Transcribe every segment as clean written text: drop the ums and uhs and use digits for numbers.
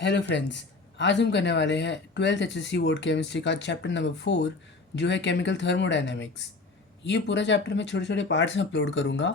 Hello friends. आज हम करने वाले हैं 12th HSC बोर्ड केमिस्ट्री का चैप्टर नंबर 4 जो है केमिकल थर्मोडायनेमिक्स। ये पूरा चैप्टर मैं छोटे छोटे पार्ट्स में अपलोड करूँगा।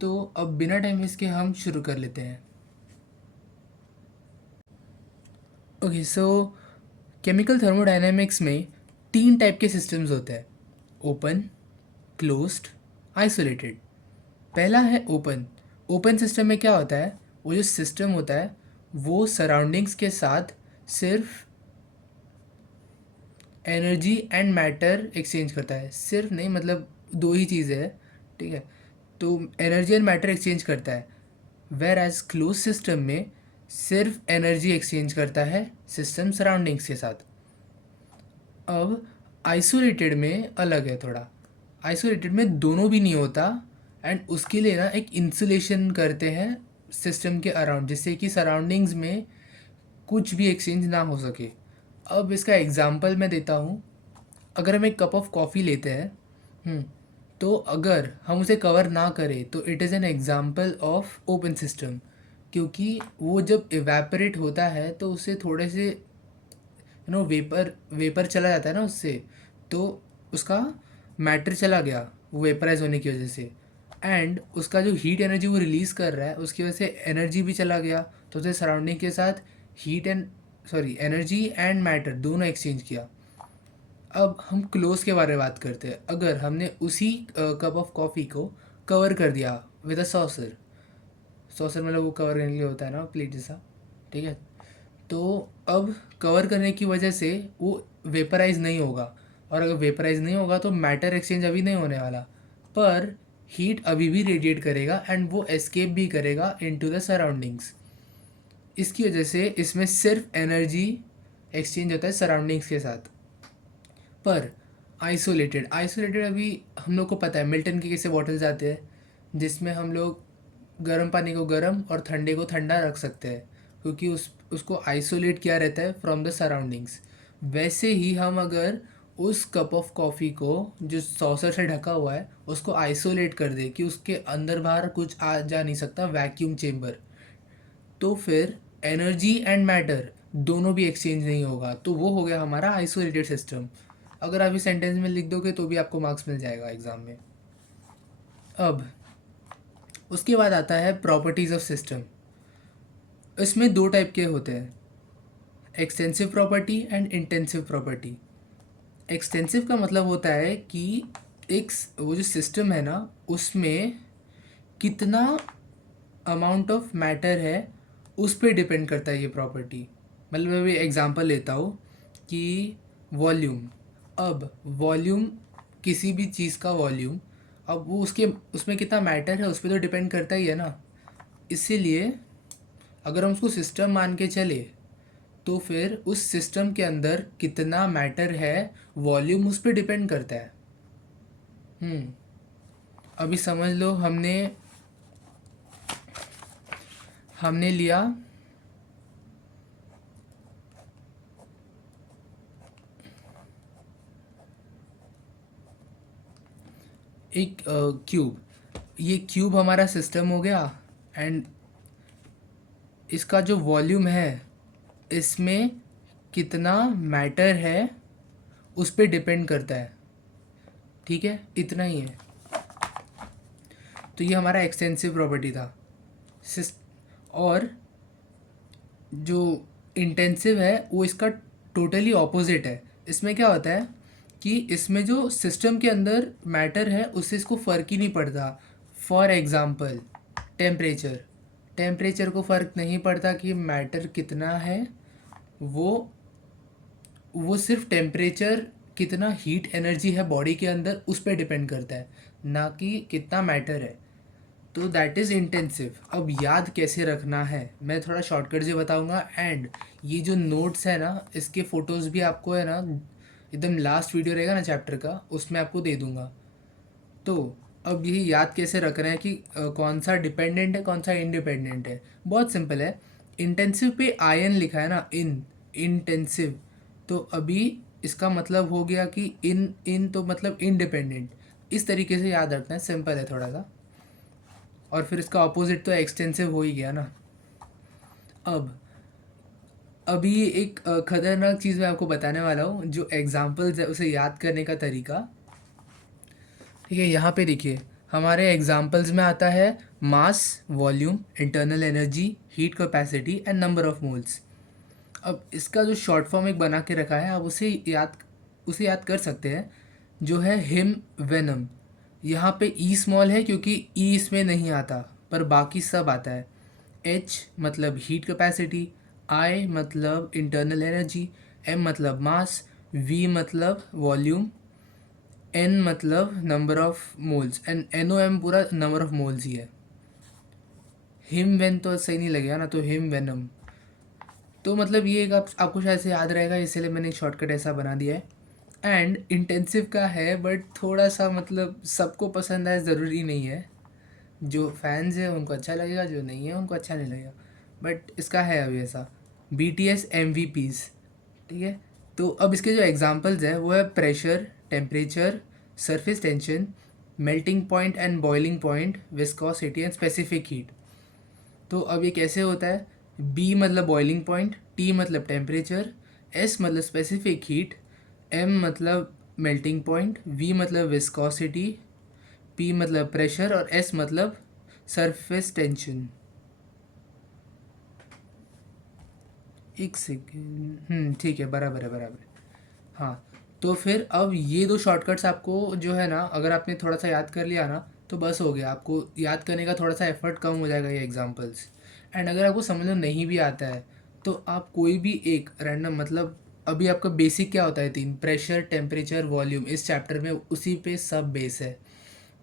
तो अब बिना टाइम वेस्ट के हम शुरू कर लेते हैं। ओके सो केमिकल थर्मोडायनेमिक्स में 3 टाइप के सिस्टम्स होते हैं: ओपन, क्लोज्ड, आइसोलेटेड। पहला है ओपन। ओपन सिस्टम में क्या होता है, वो जो सिस्टम होता है वो सराउंडिंग्स के साथ सिर्फ एनर्जी एंड मैटर एक्सचेंज करता है। सिर्फ नहीं, मतलब दो ही चीज़ें हैं, ठीक है। तो एनर्जी एंड मैटर एक्सचेंज करता है। वेर एज क्लोज सिस्टम में सिर्फ एनर्जी एक्सचेंज करता है सिस्टम सराउंडिंग्स के साथ। अब आइसोलेटेड में अलग है थोड़ा। आइसोलेटेड में दोनों भी नहीं होता एंड उसके लिए ना एक इंसुलेशन करते हैं सिस्टम के अराउंड, जिससे कि सराउंडिंग्स में कुछ भी एक्सचेंज ना हो सके। अब इसका एग्जांपल मैं देता हूँ। अगर हम एक कप ऑफ कॉफ़ी लेते हैं, तो अगर हम उसे कवर ना करें तो it is an example of open system, क्योंकि वो जब इवेपोरेट होता है तो उससे थोड़े से वेपर वेपर चला जाता है ना उससे, तो उसका मैटर चला गया वो वेपराइज होने की वजह से। एंड उसका जो हीट एनर्जी वो रिलीज़ कर रहा है उसकी वजह से एनर्जी भी चला गया, तो उसने सराउंडिंग के साथ heat and energy and matter दोनों एक्सचेंज किया। अब हम क्लोज के बारे में बात करते हैं। अगर हमने उसी कप ऑफ कॉफ़ी को कवर कर दिया विद अ सॉसर, सॉसर मतलब वो कवर करने के लिए होता है ना प्लेट जैसा, ठीक है। तो अब कवर करने की वजह से वो वेपराइज नहीं होगा, और अगर वेपराइज नहीं होगा तो मैटर एक्सचेंज अभी नहीं होने वाला, पर हीट अभी भी रेडिएट करेगा एंड वो एस्केप भी करेगा इनटू द सराउंडिंग्स। इसकी वजह से इसमें सिर्फ एनर्जी एक्सचेंज होता है सराउंडिंग्स के साथ। पर आइसोलेटेड आइसोलेटेड अभी हम लोग को पता है मिल्टन के कैसे बॉटल्स आते हैं जिसमें हम लोग गर्म पानी को गर्म और ठंडे को ठंडा रख सकते हैं, क्योंकि उसको आइसोलेट किया रहता है फ्रॉम द सराउंडिंग्स। वैसे ही हम अगर उस कप ऑफ कॉफ़ी को जो सॉसर से ढका हुआ है उसको आइसोलेट कर दे कि उसके अंदर बाहर कुछ आ जा नहीं सकता, वैक्यूम चेम्बर, तो फिर एनर्जी एंड मैटर दोनों भी एक्सचेंज नहीं होगा, तो वो हो गया हमारा आइसोलेटेड सिस्टम। अगर आप इस सेंटेंस में लिख दोगे तो भी आपको मार्क्स मिल जाएगा एग्ज़ाम में। अब उसके बाद आता है प्रॉपर्टीज़ ऑफ सिस्टम। इसमें 2 टाइप के होते हैं: extensive property and intensive property. Extensive का मतलब होता है कि वो जो सिस्टम है ना उसमें कितना अमाउंट ऑफ मैटर है उस पर डिपेंड करता है ये प्रॉपर्टी। मतलब मैं भी एग्जांपल लेता हूँ कि वॉल्यूम। अब वॉल्यूम, किसी भी चीज़ का वॉल्यूम, अब वो उसके उसमें कितना मैटर है उस पर तो डिपेंड करता ही है ना। इसीलिए अगर हम उसको सिस्टम मान के चले तो फिर उस सिस्टम के अंदर कितना मैटर है वॉल्यूम उस पर डिपेंड करता है। अभी समझ लो हमने हमने लिया एक क्यूब। ये क्यूब हमारा सिस्टम हो गया एंड इसका जो वॉल्यूम है इसमें कितना मैटर है उस पर डिपेंड करता है, ठीक है। इतना ही है। तो ये हमारा एक्सटेंसिव प्रॉपर्टी था। और जो इंटेंसिव है वो इसका टोटली ऑपोजिट है। इसमें क्या होता है कि इसमें जो सिस्टम के अंदर मैटर है उससे इसको फ़र्क ही नहीं पड़ता। फॉर एग्ज़ाम्पल टेम्परेचर, टेम्परेचर को फ़र्क नहीं पड़ता कि मैटर कितना है। वो वो सिर्फ टेम्परेचर, कितना हीट एनर्जी है बॉडी के अंदर उस पर डिपेंड करता है, ना कि कितना मैटर है। तो दैट इज़ इंटेंसिव। अब याद कैसे रखना है मैं थोड़ा शॉर्टकट से बताऊंगा, एंड ये जो नोट्स है ना इसके फ़ोटोज़ भी आपको है ना एकदम लास्ट वीडियो रहेगा ना चैप्टर का उसमें आपको दे दूंगा। तो अब यही याद कैसे रखना है कि कौन सा डिपेंडेंट है कौन सा इंडिपेंडेंट है। बहुत सिंपल है। इंटेंसिव पे आयन लिखा है ना, इन इंटेंसिव, तो अभी इसका मतलब हो गया कि इन इन तो मतलब इंडिपेंडेंट। इस तरीके से याद रखना है, सिंपल है थोड़ा सा। और फिर इसका अपोजिट तो एक्सटेंसिव हो ही गया ना। अब अभी एक खतरनाक चीज़ मैं आपको बताने वाला हूँ, जो एग्जाम्पल्स है उसे याद करने का तरीका। ठीक है, यहाँ पे देखिए हमारे एग्जाम्पल्स में आता है mass, volume, internal energy, heat capacity and number of moles. अब इसका जो शॉर्ट फॉर्म एक बना के रखा है, आप उसे याद कर सकते हैं, जो है हिम वेनम। यहाँ पे ई स्मॉल है क्योंकि ई इसमें नहीं आता, पर बाकी सब आता है। एच मतलब हीट कैपेसिटी, आई मतलब इंटरनल एनर्जी, एम मतलब मास, वी मतलब वॉल्यूम, एन मतलब number of moles, and N O M पूरा नंबर ऑफ मोल्स ही है। हिम वेन तो सही नहीं लगेगा ना, तो हिम वेनम। तो मतलब ये एक आपको शायद से याद रहेगा, इसलिए मैंने एक शॉर्टकट ऐसा बना दिया है। एंड इंटेंसिव का है, बट थोड़ा सा मतलब सबको पसंद आए ज़रूरी नहीं है। जो फैंस है उनको अच्छा लगेगा, जो नहीं है उनको अच्छा नहीं लगेगा, बट इसका है अभी ऐसा। B T S M V पीज़। ठीक है, तो अब इसके जो एग्जांपल्स है वो है pressure, temperature, surface tension, melting point and boiling point, viscosity and specific heat. तो अब ये कैसे होता है? बी मतलब बॉइलिंग पॉइंट, टी मतलब टेम्परेचर, एस मतलब स्पेसिफिक हीट, एम मतलब मेल्टिंग पॉइंट, वी मतलब विस्कोसिटी, पी मतलब प्रेशर और एस मतलब सरफेस टेंशन। एक सेकेंड, ठीक है, बराबर है, बराबर है। हाँ, तो फिर अब ये दो शॉर्टकट्स आपको जो है ना, अगर आपने थोड़ा सा याद कर लिया ना, तो बस हो गया। आपको याद करने का थोड़ा सा एफर्ट कम हो जाएगा ये एग्जांपल्स। एंड अगर आपको समझ में नहीं भी आता है, तो आप कोई भी एक रैंडम, मतलब अभी आपका बेसिक क्या होता है, तीन: प्रेशर, टेम्परेचर, वॉल्यूम। इस चैप्टर में उसी पे सब बेस है।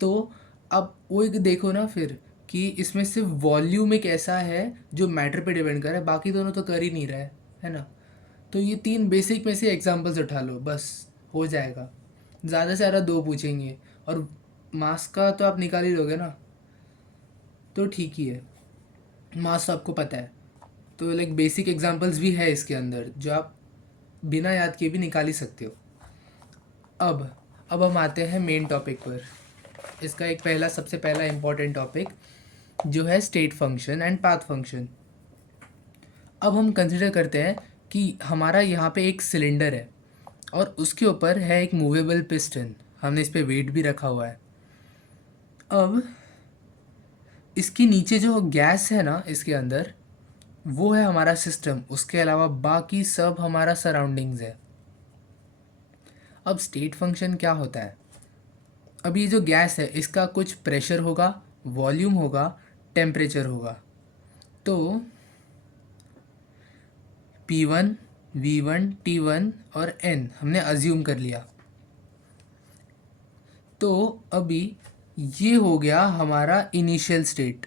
तो अब वो एक देखो ना फिर, कि इसमें सिर्फ वॉल्यूम एक ऐसा है जो मैटर पे डिपेंड कर रहा है, बाकी दोनों तो कर ही नहीं रहा है ना। तो ये तीन बेसिक में से एग्जांपल्स उठा लो, बस हो जाएगा। ज़्यादा से ज़्यादा दो पूछेंगे, और मास का तो आप निकाल ही लोगे ना, तो ठीक ही है। मास तो आपको पता है, तो लाइक बेसिक एग्जांपल्स भी है इसके अंदर, जो आप बिना याद किए भी निकाल ही सकते हो। अब हम आते हैं मेन टॉपिक पर। इसका एक सबसे पहला इम्पॉर्टेंट टॉपिक जो है state function and path function. अब हम कंसिडर करते हैं कि हमारा यहाँ पे एक सिलेंडर है और उसके ऊपर है एक मूवेबल पिस्टन। हमने इस पे वेट भी रखा हुआ है। अब इसके नीचे जो गैस है ना इसके अंदर, वो है हमारा सिस्टम। उसके अलावा बाकी सब हमारा सराउंडिंग्स है। अब स्टेट फंक्शन क्या होता है? अब ये जो गैस है इसका कुछ प्रेशर होगा, वॉल्यूम होगा, टेम्परेचर होगा। तो P1, V1, T1 और N हमने अज्यूम कर लिया। तो अभी ये हो गया हमारा इनिशियल स्टेट,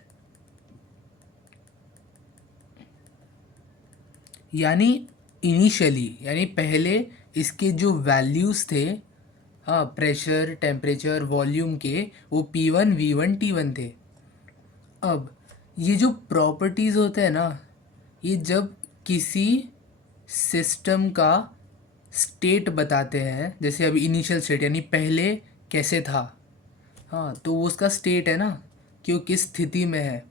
यानी इनिशियली यानी पहले इसके जो वैल्यूज़ थे, हाँ, प्रेशर, टेम्परेचर, वॉल्यूम के, वो P1, V1, T1 थे। अब ये जो प्रॉपर्टीज़ होते हैं ना, ये जब किसी सिस्टम का स्टेट बताते हैं, जैसे अभी इनिशियल स्टेट यानी पहले कैसे था, हाँ, तो वो उसका स्टेट है ना, कि वो किस स्थिति में है।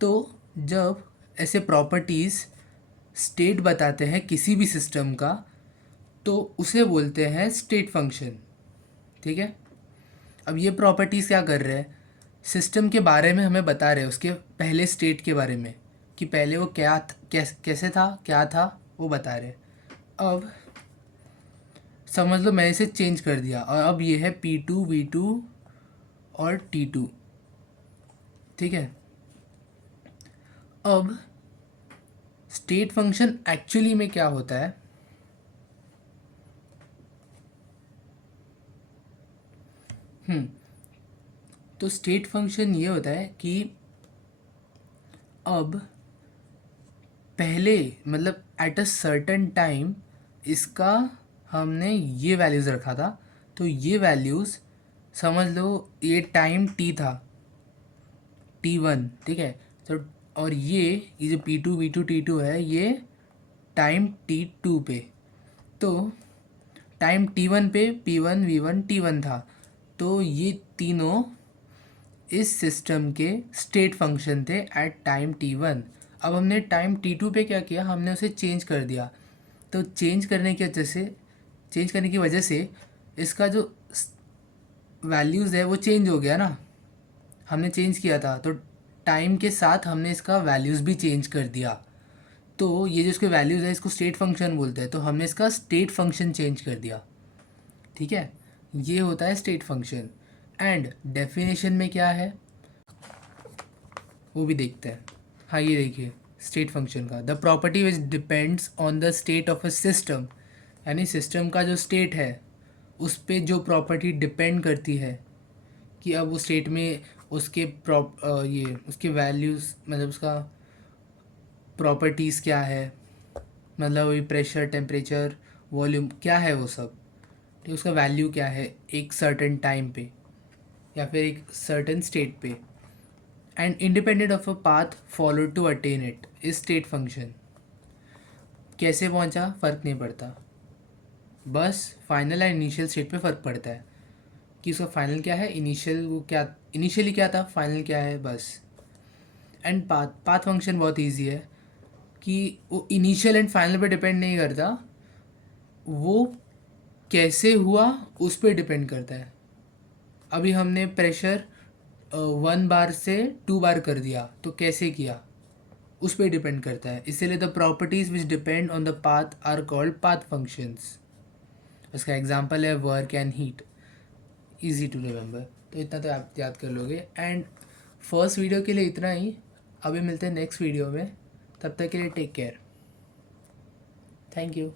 तो जब ऐसे प्रॉपर्टीज़ स्टेट बताते हैं किसी भी सिस्टम का, तो उसे बोलते हैं स्टेट फंक्शन। ठीक है, अब ये प्रॉपर्टीज़ क्या कर रहे हैं? सिस्टम के बारे में हमें बता रहे हैं, उसके पहले स्टेट के बारे में, कि पहले वो कैसे था, क्या था, वो बता रहे हैं। अब समझ लो मैंने इसे चेंज कर दिया, और अब ये है P2, V2 और T2। ठीक है, अब स्टेट फंक्शन एक्चुअली में क्या होता है? तो स्टेट फंक्शन ये होता है कि अब पहले, मतलब एट अ सर्टेन टाइम, इसका हमने ये वैल्यूज़ रखा था। तो ये वैल्यूज़ समझ लो ये टाइम टी था, T1। ठीक है, तो और ये जो P2, V2, T2 है, ये टाइम T2 पे। तो टाइम T1 पे P1, V1, T1 था। तो ये तीनों इस सिस्टम के स्टेट फंक्शन थे एट टाइम T1। अब हमने टाइम T2 पे क्या किया, हमने उसे चेंज कर दिया। तो चेंज करने की वजह से इसका जो वैल्यूज़ है वो चेंज हो गया ना, हमने चेंज किया था, तो टाइम के साथ हमने इसका वैल्यूज़ भी चेंज कर दिया। तो ये जो इसके वैल्यूज़ है इसको स्टेट फंक्शन बोलते हैं, तो हमने इसका स्टेट फंक्शन चेंज कर दिया। ठीक है, ये होता है स्टेट फंक्शन। एंड डेफिनेशन में क्या है वो भी देखते हैं। हाँ, ये देखिए स्टेट फंक्शन का, the property which depends on the state of a system, यानी सिस्टम का जो स्टेट है उस पर जो प्रॉपर्टी डिपेंड करती है कि अब उस स्टेट में उसके ये उसके वैल्यूज़, मतलब उसका प्रॉपर्टीज़ क्या है, मतलब वही प्रेशर, टेम्परेचर, वॉल्यूम क्या है वो सब, ठीक है, उसका वैल्यू क्या है एक सर्टेन टाइम पे या फिर एक सर्टेन स्टेट पे। And independent of a path followed to attain it is state function. कैसे पहुंचा फ़र्क नहीं पड़ता, बस फाइनल एंड इनिशियल स्टेट पे फ़र्क पड़ता है कि उसका फाइनल क्या है, इनिशियल वो क्या, इनिशियली क्या था, फाइनल क्या है, बस। एंड पाथ फंक्शन बहुत ईजी है कि वो इनिशियल एंड फाइनल पे डिपेंड नहीं करता, वो कैसे हुआ उस पर डिपेंड करता है। अभी हमने प्रेशर 1 बार से 2 बार कर दिया, तो कैसे किया उस पर डिपेंड करता है, इसीलिए the properties which depend on the path are called path functions. इसका एग्जांपल है work and heat, easy to remember, तो इतना तो आप याद कर लोगे। एंड फर्स्ट वीडियो के लिए इतना ही, अभी मिलते हैं नेक्स्ट वीडियो में, तब तक के लिए टेक केयर, थैंक यू।